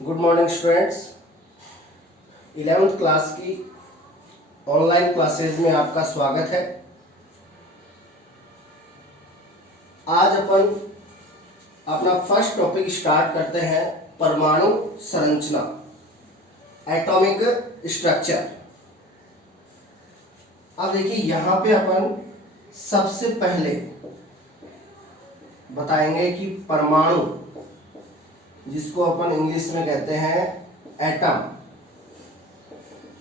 Good morning students. 11th class की online classes में आपका स्वागत है। आज अपन अपना फर्स्ट टॉपिक स्टार्ट करते हैं, परमाणु संरचना, एटॉमिक स्ट्रक्चर। अब देखिए यहाँ पे अपन सबसे पहले बताएंगे कि परमाणु, जिसको अपन इंग्लिश में कहते हैं एटम,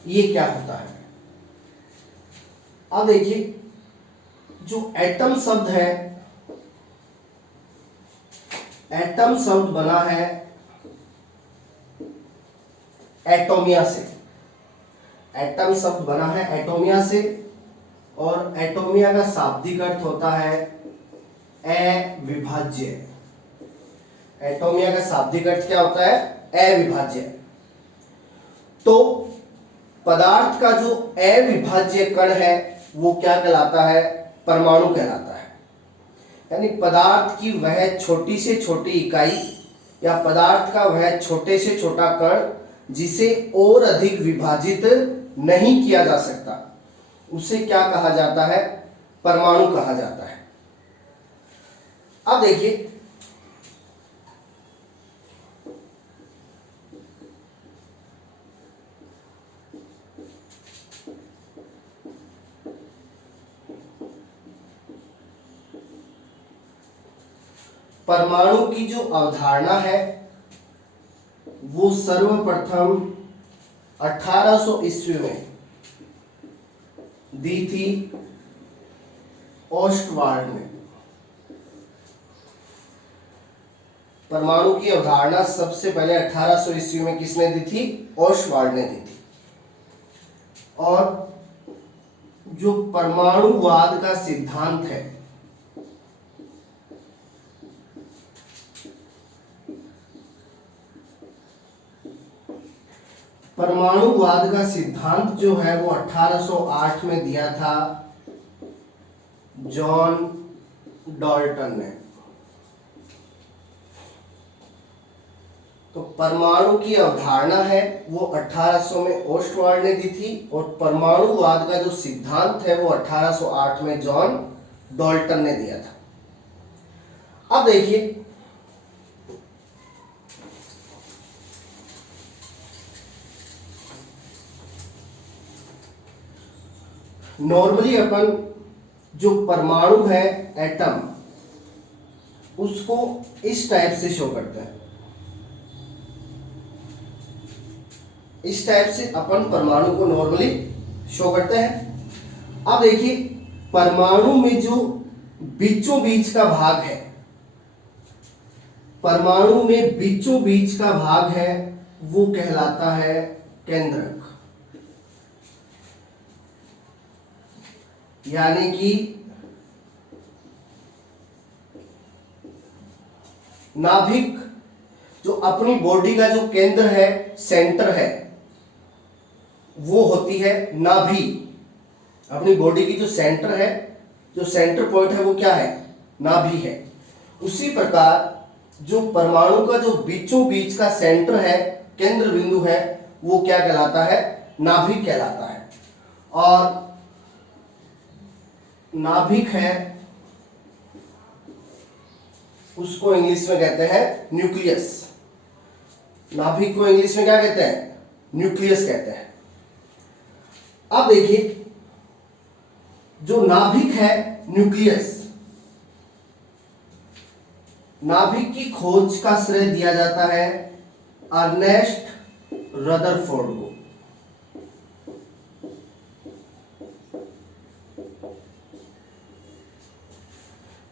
ये क्या होता है। अब देखिए जो एटम शब्द है, एटम शब्द बना है एटोमिया से। एटम शब्द बना है एटोमिया से और एटोमिया का शाब्दिक अर्थ होता है अविभाज्य। एटोमिया का शाब्दिक अर्थ क्या होता है? अविभाज्य। तो पदार्थ का जो अविभाज्य कण है वो क्या कहलाता है? परमाणु कहलाता है। यानी पदार्थ की वह छोटी से छोटी इकाई या पदार्थ का वह छोटे से छोटा कण जिसे और अधिक विभाजित नहीं किया जा सकता, उसे क्या कहा जाता है? परमाणु कहा जाता है। अब देखिए परमाणु की जो अवधारणा है वो सर्वप्रथम 1800 ईस्वी में दी थी ओस्टवाल्ड ने। परमाणु की अवधारणा सबसे पहले 1800 ईस्वी में किसने दी थी? ओस्टवाल्ड ने दी थी। और जो परमाणुवाद का सिद्धांत है, परमाणुवाद का सिद्धांत जो है वो 1808 में दिया था जॉन डाल्टन ने। तो परमाणु की अवधारणा है वो 1800 में ओस्टवाल्ड ने दी थी और परमाणुवाद का जो सिद्धांत है वो 1808 में जॉन डाल्टन ने दिया था। अब देखिए नॉर्मली अपन जो परमाणु है एटम, उसको इस टाइप से शो करते हैं। इस टाइप से अपन परमाणु को नॉर्मली शो करते हैं। अब देखिए परमाणु में जो बीचों बीच का भाग है, परमाणु में बीचों बीच का भाग है वो कहलाता है केंद्रक। यानी कि नाभिक जो अपनी बॉडी का जो केंद्र है, सेंटर है, वो होती है नाभि। अपनी बॉडी की जो सेंटर है, जो सेंटर पॉइंट है वो क्या है? नाभि है। उसी प्रकार जो परमाणु का जो बीचों बीच का सेंटर है, केंद्र बिंदु है, वो क्या कहलाता है? नाभिक कहलाता है। और नाभिक है उसको इंग्लिश में कहते हैं न्यूक्लियस। नाभिक को इंग्लिश में क्या कहते हैं? न्यूक्लियस कहते हैं। अब देखिए जो नाभिक है न्यूक्लियस, नाभिक की खोज का श्रेय दिया जाता है अर्नेस्ट रदरफोर्ड को।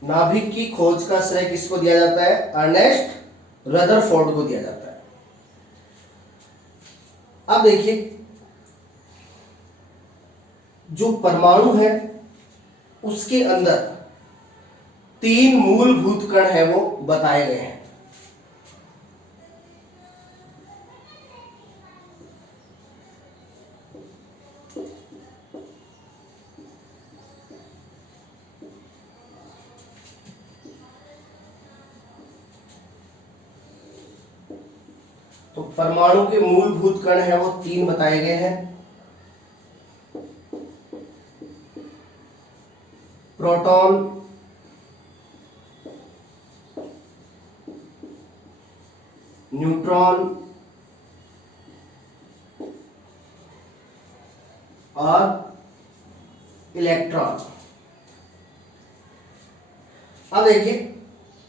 नाभिक की खोज का श्रेय किसको दिया जाता है? अर्नेस्ट रदरफोर्ड को दिया जाता है। अब देखिए जो परमाणु है उसके अंदर 3 मूलभूत कण है वो बताए गए हैं। तो परमाणु के मूलभूत कण है वो 3 बताए गए हैं। प्रोटॉन, न्यूट्रॉन और इलेक्ट्रॉन। अब देखिए,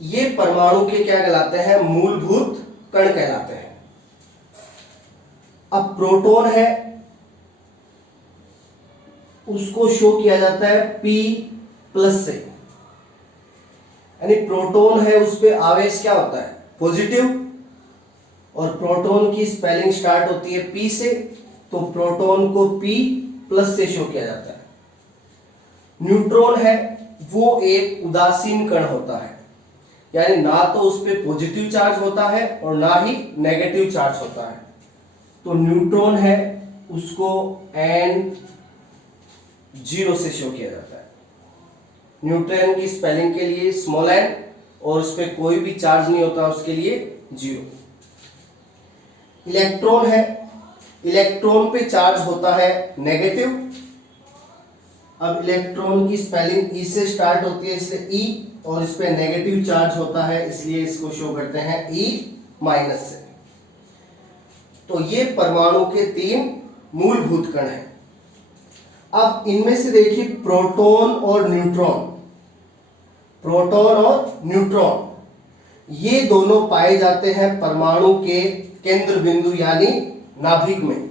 ये परमाणु के क्या कहलाते हैं? मूलभूत कण कहलाते हैं। अब प्रोटॉन है, उसको शो किया जाता है P+ से, यानी प्रोटॉन है उस पे आवेश क्या होता है? पॉजिटिव। और प्रोटॉन की स्पेलिंग स्टार्ट होती है P से, तो प्रोटॉन को P+ से शो किया जाता है। न्यूट्रॉन है, वो एक उदासीन कण होता है, यानी ना तो उस पे पॉजिटिव चार्ज होता है और ना ही नेगेटिव चार्ज होता है। तो न्यूट्रॉन है, उसको N0 से शो किया जाता है। न्यूट्रॉन की स्पेलिंग के लिए स्मॉल n, और उस पर कोई भी चार्ज नहीं होता, उसके लिए 0। इलेक्ट्रॉन है, इलेक्ट्रॉन पे चार्ज होता है नेगेटिव। अब इलेक्ट्रॉन की स्पेलिंग E से स्टार्ट होती है, इसलिए E, और इस पे नेगेटिव चार्ज होता है, इसलिए इसको शो करते हैं E- से। तो ये परमाणु के 3 मूलभूत कण हैं। अब इनमें से देखिए, प्रोटॉन और न्यूट्रॉन, प्रोटॉन और न्यूट्रॉन ये दोनों पाए जाते हैं परमाणु के केंद्र बिंदु यानी नाभिक में।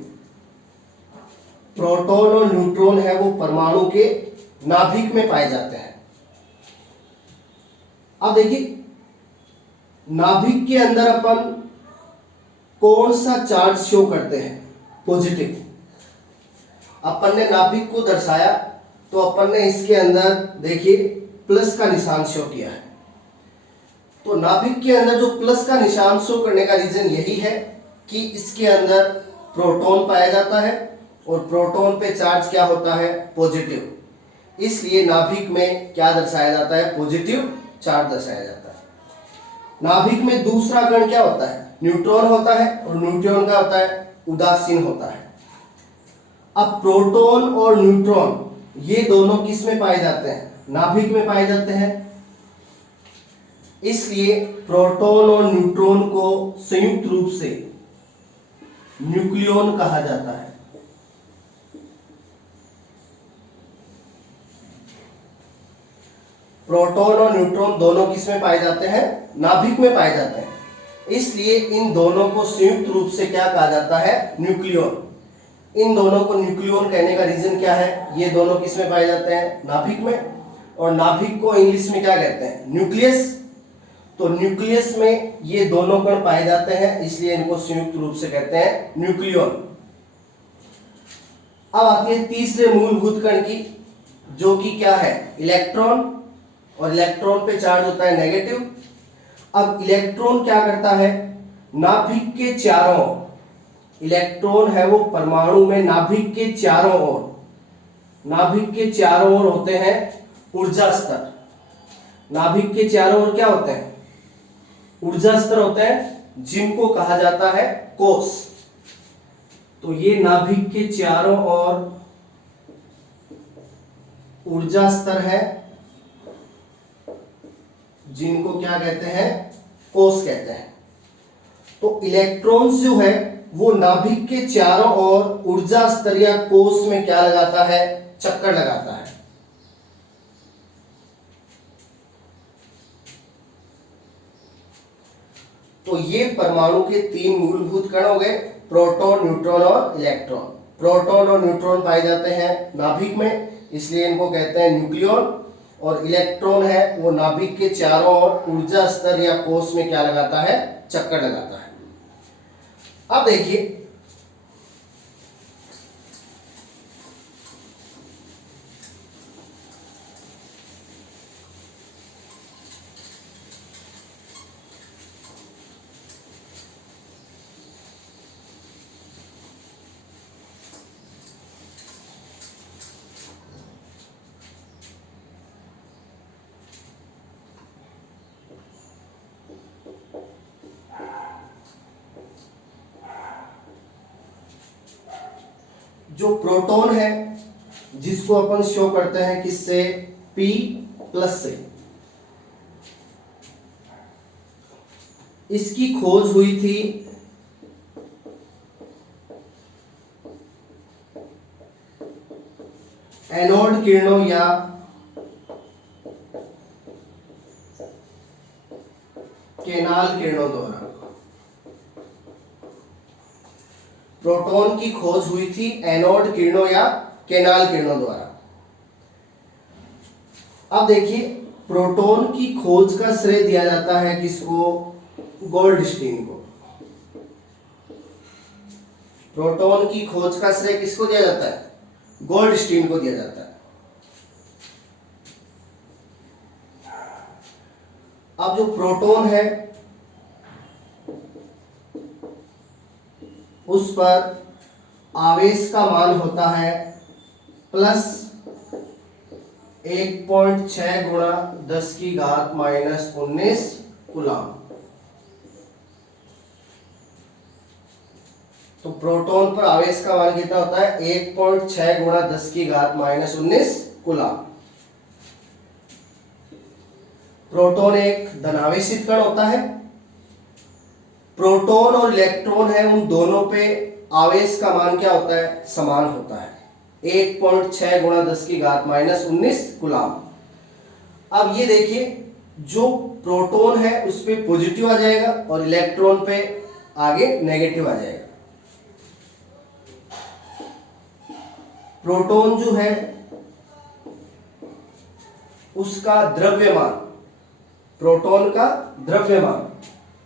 प्रोटॉन और न्यूट्रॉन है वो परमाणु के नाभिक में पाए जाते हैं। अब देखिए, नाभिक के अंदर अपन कौन सा चार्ज शो करते हैं? पॉजिटिव। अपन ने नाभिक को दर्शाया, तो अपन ने इसके अंदर देखिए प्लस का निशान शो किया है। तो नाभिक के अंदर जो प्लस का निशान शो करने का रीजन यही है कि इसके अंदर प्रोटॉन पाया जाता है, और प्रोटॉन पे चार्ज क्या होता है? पॉजिटिव। इसलिए नाभिक में क्या दर्शाया जाता है? पॉजिटिव चार्ज दर्शाया जाता है। नाभिक में दूसरा कण क्या होता है? न्यूट्रॉन होता है, और न्यूट्रॉन क्या होता है? उदासीन होता है। अब प्रोटॉन और न्यूट्रॉन ये दोनों किस में पाए जाते हैं? नाभिक में पाए जाते हैं। इसलिए प्रोटॉन और न्यूट्रॉन को संयुक्त रूप से न्यूक्लियॉन कहा जाता है। प्रोटॉन और न्यूट्रॉन दोनों किस में पाए जाते हैं? नाभिक में पाए जाते हैं। इसलिए इन दोनों को संयुक्त रूप से क्या कहा जाता है? न्यूक्लियॉन। इन दोनों को न्यूक्लियॉन कहने का रीजन क्या है? ये दोनों किस में पाए जाते हैं? नाभिक में। और नाभिक को इंग्लिश में क्या कहते हैं? न्यूक्लियस। तो न्यूक्लियस में ये दोनों कण पाए जाते हैं, इसलिए इनको संयुक्त रूप से कहते हैं न्यूक्लियॉन। अब आती है तीसरे मूलभूत कण की, जो कि क्या है? इलेक्ट्रॉन। और इलेक्ट्रॉन पे चार्ज होता है नेगेटिव। अब इलेक्ट्रॉन क्या करता है? नाभिक के चारों ओर, इलेक्ट्रॉन है वो परमाणु में नाभिक के चारों ओर, नाभिक के चारों ओर होते हैं ऊर्जा स्तर। नाभिक के चारों ओर क्या होते हैं? ऊर्जा स्तर होते हैं, जिनको कहा जाता है कोष। तो ये नाभिक के चारों ओर ऊर्जा स्तर है, जिनको क्या कहते हैं? कोष कहते हैं। तो इलेक्ट्रॉन्स जो है वो नाभिक के चारों ओर ऊर्जा स्तर या कोष में क्या लगाता है? चक्कर लगाता है। तो ये परमाणु के 3 मूलभूत कण हो गए, प्रोटॉन, न्यूट्रॉन और इलेक्ट्रॉन। प्रोटॉन और न्यूट्रॉन पाए जाते हैं नाभिक में, इसलिए इनको कहते हैं न्यूक्लियॉन। और इलेक्ट्रॉन है वो नाभिक के चारों ओर ऊर्जा स्तर या कोष में क्या लगाता है? चक्कर लगाता है। अब देखिए, जो प्रोटॉन है जिसको अपन शो करते हैं किससे, P प्लस से, इसकी खोज हुई थी एनोड किरणों या केनाल किरणों द्वारा। प्रोटॉन की खोज हुई थी एनोड किरणों या केनाल किरणों द्वारा। अब देखिए प्रोटॉन की खोज का श्रेय दिया जाता है किसको, गोल्डस्टीन को। प्रोटॉन की खोज का श्रेय किसको दिया जाता है, गोल्डस्टीन को दिया जाता है। अब जो प्रोटॉन है उस पर आवेश का मान होता है प्लस 1.6 गुणा 10 की घात माइनस 19 कूलम। तो प्रोटॉन पर आवेश का मान कितना होता है, 1.6 गुणा 10 की घात माइनस 19 कूलम। प्रोटॉन एक धनावेशित कण होता है। प्रोटॉन और इलेक्ट्रॉन है, उन दोनों पे आवेश का मान क्या होता है, समान होता है, 1.6 गुणा 10 की घात माइनस 19 कूलम। अब ये देखिए जो प्रोटॉन है उस पे पॉजिटिव आ जाएगा और इलेक्ट्रॉन पे आगे नेगेटिव आ जाएगा। प्रोटॉन जो है उसका द्रव्यमान, प्रोटॉन का द्रव्यमान,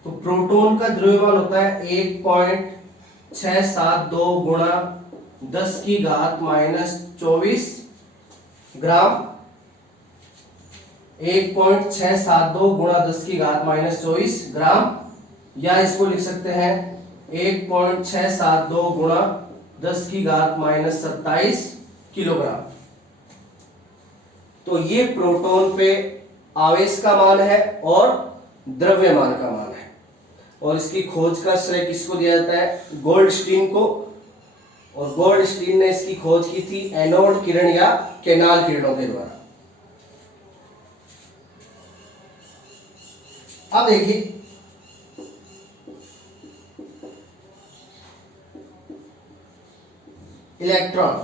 तो प्रोटॉन का द्रव्यमान होता है 1.672 गुणा 10 की घात माइनस 24 ग्राम। 1.672 गुणा 10 की घात माइनस 24 ग्राम, या इसको लिख सकते हैं 1.672 गुणा 10 की घात माइनस 27 किलोग्राम। तो ये प्रोटॉन पे आवेश का मान है और द्रव्यमान का मान है, और इसकी खोज का श्रेय किसको दिया जाता है, गोल्डस्टीन को। और गोल्डस्टीन ने इसकी खोज की थी एनोड किरण या केनाल किरणों के द्वारा। अब देखिए इलेक्ट्रॉन,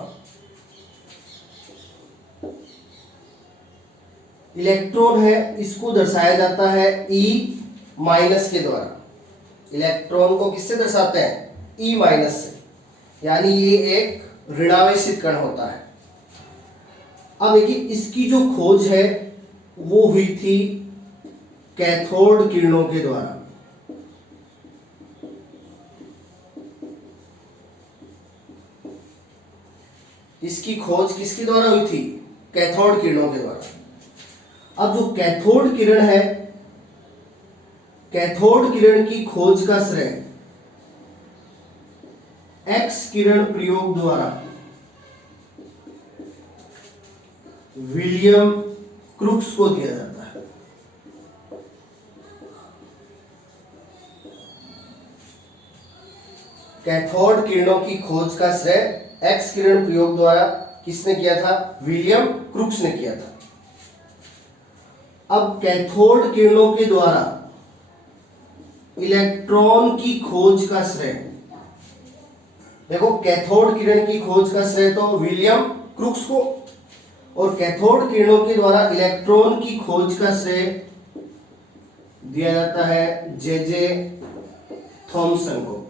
इलेक्ट्रॉन है इसको दर्शाया जाता है E माइनस के द्वारा। इलेक्ट्रॉन को किससे दर्शाते हैं, E माइनस से, यानी ये एक ऋणावेशित कण होता है। अब देखिए इसकी जो खोज है वो हुई थी कैथोड किरणों के द्वारा। इसकी खोज किसके द्वारा हुई थी, कैथोड किरणों के द्वारा। अब जो कैथोड किरण है, कैथोड किरण की खोज का श्रेय एक्स किरण प्रयोग द्वारा विलियम क्रूक्स को दिया जाता है। कैथोड किरणों की खोज का श्रेय एक्स किरण प्रयोग द्वारा किसने किया था, विलियम क्रूक्स ने किया था। अब कैथोड किरणों के द्वारा इलेक्ट्रॉन की खोज का श्रेय, देखो कैथोड किरण की खोज का श्रेय तो विलियम क्रूक्स को, और कैथोड किरणों के द्वारा इलेक्ट्रॉन की खोज का श्रेय दिया जाता है जे थॉमसन को।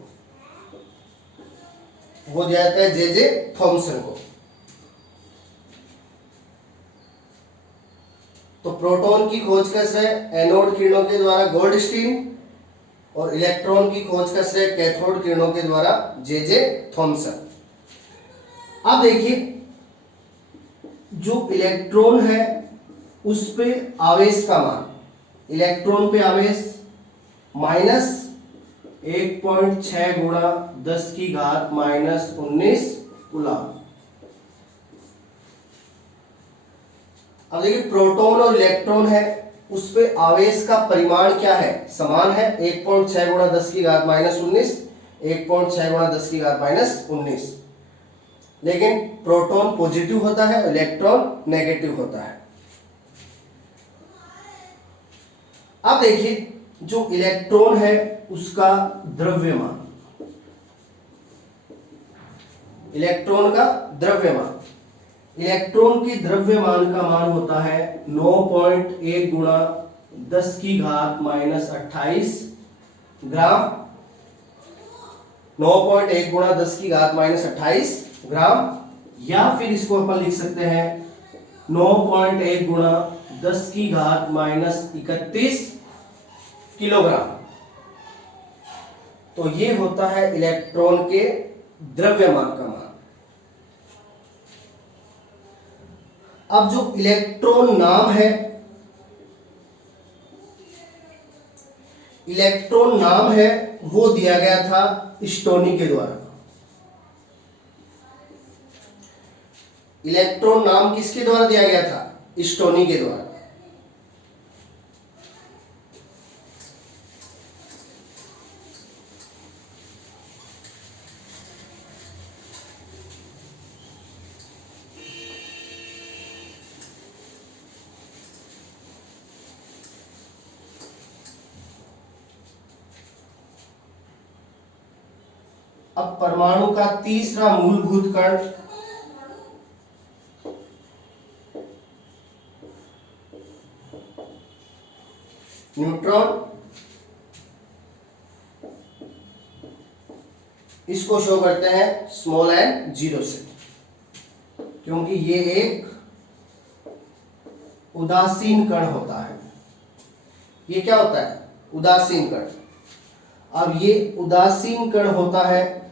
वो दिया जाता है जे थॉमसन को। तो प्रोटॉन की खोज का श्रेय एनोड किरणों के द्वारा गोल्डस्टीन, और इलेक्ट्रॉन की खोज का श्रेय कैथोड किरणों के द्वारा जे थॉमसन। अब देखिए जो इलेक्ट्रॉन है उस पे आवेश का मान, इलेक्ट्रॉन पे आवेश माइनस 1.6 गुणा 10 की घात माइनस 19 कूलम। अब देखिए प्रोटॉन और इलेक्ट्रॉन है उस पे आवेश का परिमाण क्या है, समान है, 1.6 गुणा 10 की घात माइनस 19, 1.6 गुणा 10 की घात माइनस 19। लेकिन प्रोटॉन पॉजिटिव होता है, इलेक्ट्रॉन नेगेटिव होता है। अब देखिए जो इलेक्ट्रॉन है उसका द्रव्यमान, इलेक्ट्रॉन का द्रव्यमान, इलेक्ट्रॉन की द्रव्यमान का मान होता है 9.1 गुणा 10 की घात माइनस 28 ग्राम। 9.1 गुणा 10 की घात माइनस 28 ग्राम, या फिर इसको अपन लिख सकते हैं 9.1 गुणा 10 की घात माइनस 31 किलोग्राम। तो ये होता है इलेक्ट्रॉन के द्रव्यमान का मान। अब जो इलेक्ट्रॉन नाम है, इलेक्ट्रॉन नाम है वो दिया गया था स्टोनी के द्वारा। इलेक्ट्रॉन नाम किसके द्वारा दिया गया था? स्टोनी के द्वारा। अब परमाणु का तीसरा मूलभूत कण न्यूट्रॉन, इसको शो करते हैं स्मॉल n 0 से, क्योंकि ये एक उदासीन कण होता है। ये क्या होता है? उदासीन कण। अब ये उदासीन कण होता है,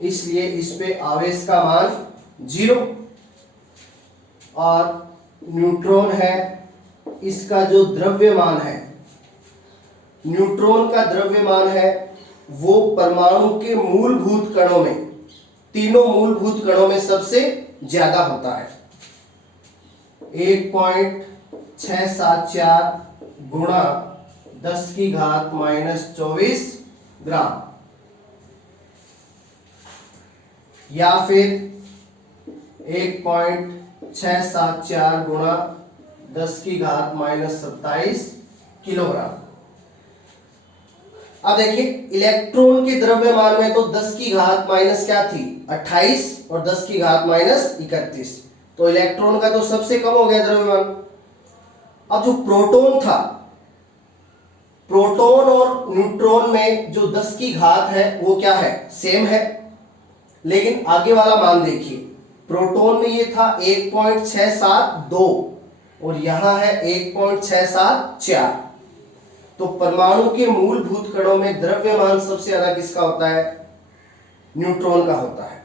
इसलिए इस पे आवेश का मान 0, और न्यूट्रॉन है, इसका जो द्रव्यमान है, न्यूट्रॉन का द्रव्यमान है वो परमाणु के मूलभूत कणों में, तीनों मूलभूत कणों में सबसे ज्यादा होता है। 1.674 गुणा 10 की घात माइनस 24 ग्राम, या फिर 1.674 गुणा 10 की घात माइनस 27 किलोग्राम। अब देखिए इलेक्ट्रॉन के द्रव्यमान में तो 10 की घात माइनस क्या थी? 28, और 10 की घात माइनस 31, तो इलेक्ट्रॉन का तो सबसे कम हो गया द्रव्यमान। अब जो प्रोटॉन था, प्रोटॉन और न्यूट्रॉन में जो 10 की घात है वो क्या है? सेम है, लेकिन आगे वाला मान देखिए, प्रोटॉन में ये था 1.672 और यहां है 1.674। तो परमाणु के मूलभूत कणों में द्रव्यमान सबसे ज्यादा किसका होता है? न्यूट्रॉन का होता है।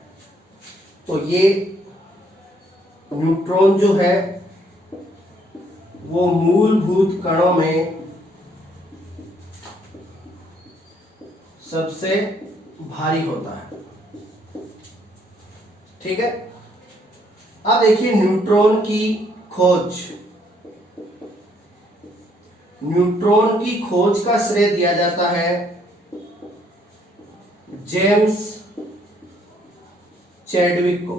तो ये न्यूट्रॉन जो है वो मूलभूत कणों में सबसे भारी होता है। ठीक है। अब देखिए न्यूट्रॉन की खोज, न्यूट्रॉन की खोज का श्रेय दिया जाता है जेम्स चैडविक को।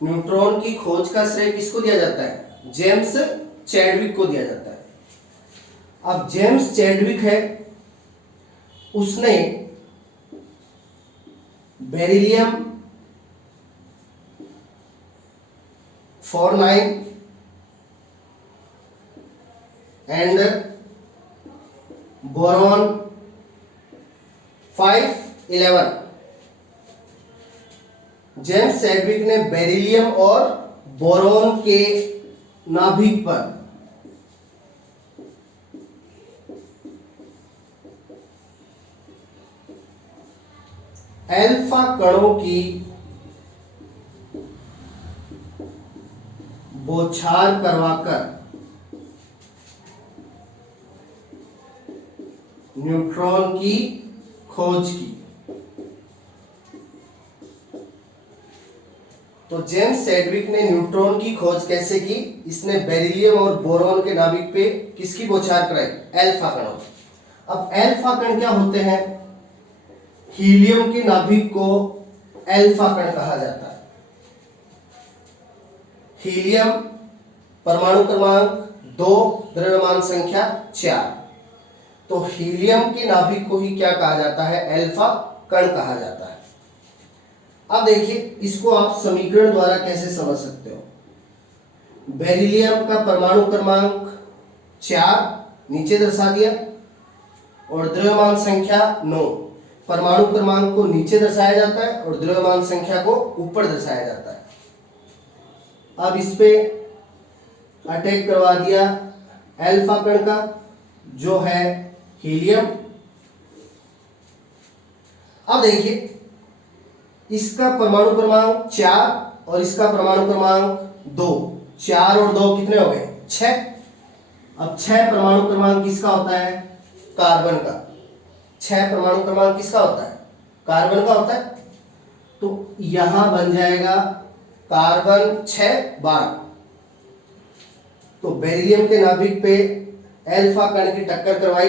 न्यूट्रॉन की खोज का श्रेय किसको दिया जाता है? जेम्स चैडविक को दिया जाता है। अब जेम्स चैडविक है, उसने beryllium 49 and boron 511, James Chadwick ने बेरिलियम और बोरॉन के नाभिक पर अल्फा कणों की बौछार करवाकर न्यूट्रॉन की खोज की। तो जेम्स चैडविक ने न्यूट्रॉन की खोज कैसे की? इसने बेरिलियम और बोरॉन के नाभिक पे किसकी बौछार कराई? अल्फा कणों। अब अल्फा कण क्या होते हैं? हीलियम के नाभिक को एल्फा कण कहा जाता है। हीलियम परमाणु क्रमांक 2, द्रव्यमान संख्या 4। तो हीलियम के नाभिक को ही क्या कहा जाता है? एल्फा कण कहा जाता है। अब देखिए इसको आप समीकरण द्वारा कैसे समझ सकते हो। बेरिलियम का परमाणु क्रमांक 4 नीचे दर्शा दिया और द्रव्यमान संख्या 9। परमाणु क्रमांक को नीचे दर्शाया जाता है और द्रव्यमान संख्या को ऊपर दर्शाया जाता है। अब इस पे अटैक करवा दिया एल्फा कण का जो है हीलियम। अब देखिए इसका परमाणु क्रमांक 4 और इसका परमाणु क्रमांक 2। 4 और 2 कितने हो गए? 6। अब 6 परमाणु क्रमांक किसका होता है? कार्बन का। 6 परमाणु क्रमांक किसका होता है? कार्बन का होता है। तो यहां बन जाएगा कार्बन 6 12। तो बेरिलियम के नाभिक पे एल्फा कण की टक्कर करवाई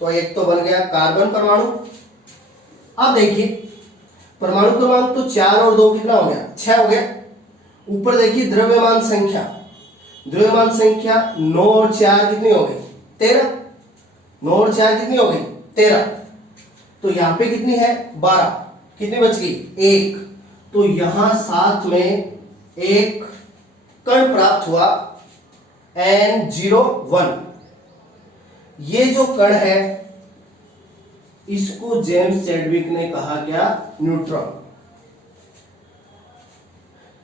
तो एक तो बन गया कार्बन परमाणु। अब देखिए परमाणु क्रमांक तो 4 और 2 कितना हो गया? 6 हो गया। ऊपर देखिए द्रव्यमान संख्या। द्रव्यमान संख्या 9 और 4 कितनी हो गई? 13। 9 और 4 कितनी हो गई? 13। तो यहाँ पे कितनी है? 12। कितनी बच गई? 1। तो यहां साथ में एक कण प्राप्त हुआ N01। ये जो कण है इसको जेम्स चैडविक ने कहा क्या? न्यूट्रॉन।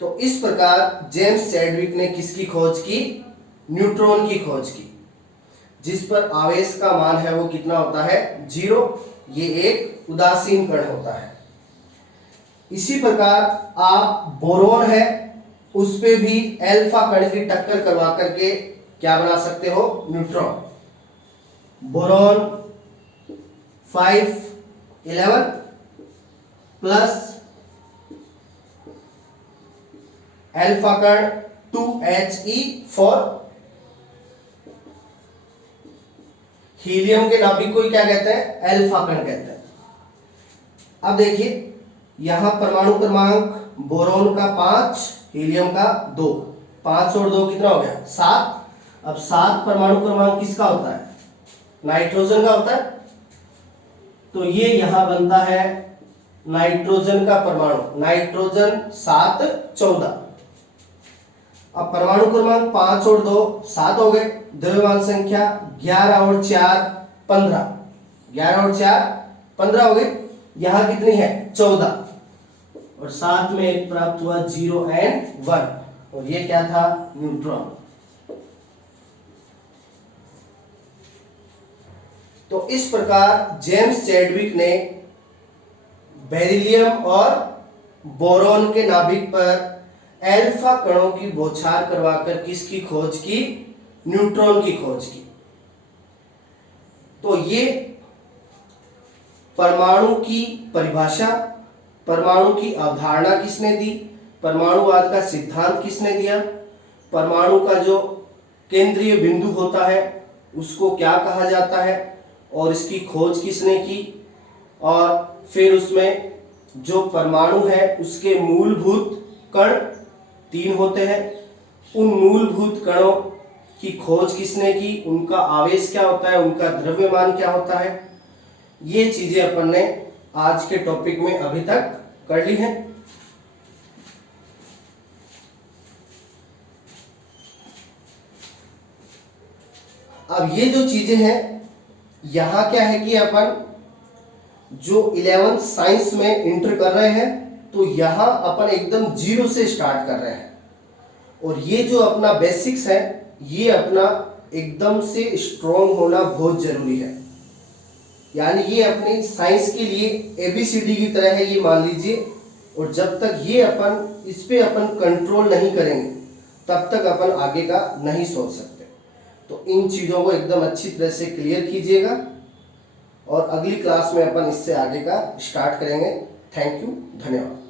तो इस प्रकार जेम्स चैडविक ने किसकी खोज की? न्यूट्रॉन की खोज की, जिस पर आवेश का मान है वो कितना होता है? 0। ये एक उदासीन कण होता है। इसी प्रकार आप बोरोन है उस पे भी एल्फा कण की टक्कर करवा करके क्या बना सकते हो? न्यूट्रॉन। बोरोन 511 प्लस एल्फा कण 2He4। हीलियम के नाभिक को क्या कहते हैं? एल्फा कण कहते हैं। अब देखिए यहां परमाणु क्रमांक बोरोन का 5, हीलियम का 2। 5 और 2 कितना हो गया? 7। अब 7 परमाणु क्रमांक किसका होता है? नाइट्रोजन का होता है। तो ये यहां बनता है नाइट्रोजन का परमाणु। नाइट्रोजन 7 14। अब परमाणु क्रमांक 5 और 2 7 हो गए। द्रव्यमान संख्या 11 और 4 15। 11 और 4 15 हो गए। यहां कितनी है? 14। और साथ में एक प्राप्त हुआ 0 और 1। और ये क्या था? न्यूट्रॉन। तो इस प्रकार जेम्स चैडविक ने बेरिलियम और बोरोन के नाभिक पर एल्फा कणों की बौछार करवाकर किसकी खोज की? न्यूट्रॉन की खोज की। तो ये परमाणु की परिभाषा, परमाणु की अवधारणा किसने दी? परमाणुवाद का सिद्धांत किसने दिया? परमाणु का जो केंद्रीय बिंदु होता है उसको क्या कहा जाता है और इसकी खोज किसने की? और फिर उसमें जो परमाणु है उसके मूलभूत कण 3 होते हैं। उन मूलभूत कणों की खोज किसने की? उनका आवेश क्या होता है? उनका द्रव्यमान क्या होता है? ये चीजें अपन ने आज के टॉपिक में अभी तक कर ली हैं। अब ये जो चीजें हैं यहां क्या है कि अपन जो 11th साइंस में इंटर कर रहे हैं तो यहां अपन एकदम 0 से स्टार्ट कर रहे हैं। और ये जो अपना बेसिक्स है ये अपना एकदम से स्ट्रॉन्ग होना बहुत जरूरी है। यानी ये अपनी साइंस के लिए ABCD की तरह है, ये मान लीजिए। और जब तक ये अपन इस पे अपन कंट्रोल नहीं करेंगे तब तक अपन आगे का नहीं सोच सकते। तो इन चीज़ों को एकदम अच्छी तरह से क्लियर कीजिएगा और अगली क्लास में अपन इससे आगे का स्टार्ट करेंगे। थैंक यू, धन्यवाद।